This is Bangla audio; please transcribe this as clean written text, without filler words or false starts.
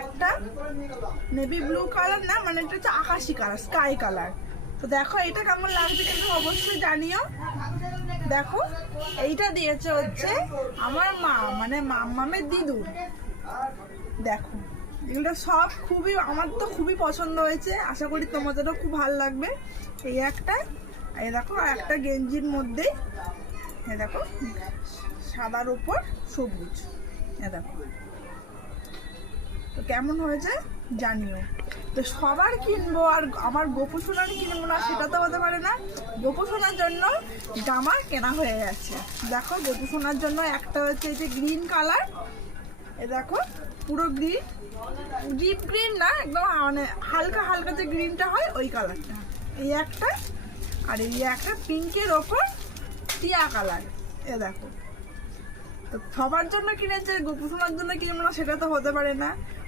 একটা নেভি ব্লু কালার না, মানে এটা হচ্ছে আকাশি কালার, স্কাই কালার। তো দেখো এটা কেমন লাগছে কিন্তু অবশ্যই জানিও। দেখো এইটা দিয়েছে হচ্ছে আমার মা, মানে মামের দিদু। দেখো এগুলো সব খুবই, আমার তো খুবই পছন্দ হয়েছে, আশা করি তোমাদেরও খুব ভালো লাগবে। এই একটা, এই দেখো একটা গেঞ্জির মধ্যে, এই দেখো সাদার উপর সবুজ, এই দেখো। তো কেমন হয়েছে জানিও। তো সবার কিনবো আর আমার গোপু সোনারই কিনবো না সেটা তো হতে পারে না। গোপু সোনার জন্য জামা কেনা হয়ে গেছে। দেখো গোপু সোনার জন্য একটা হচ্ছে এই যে গ্রিন কালার, এ দেখো পুরো গ্রিন, ডিপ গ্রিন না, একদম মানে হালকা হালকা যে গ্রিনটা হয় ওই কালারটা, এই একটা। আর এই একটা পিঙ্কের ওপর টিয়া কালার, এ দেখো। তো সবার জন্য কিনেছে, গোপু সোনার জন্য কিনবো না সেটা তো হতে পারে না।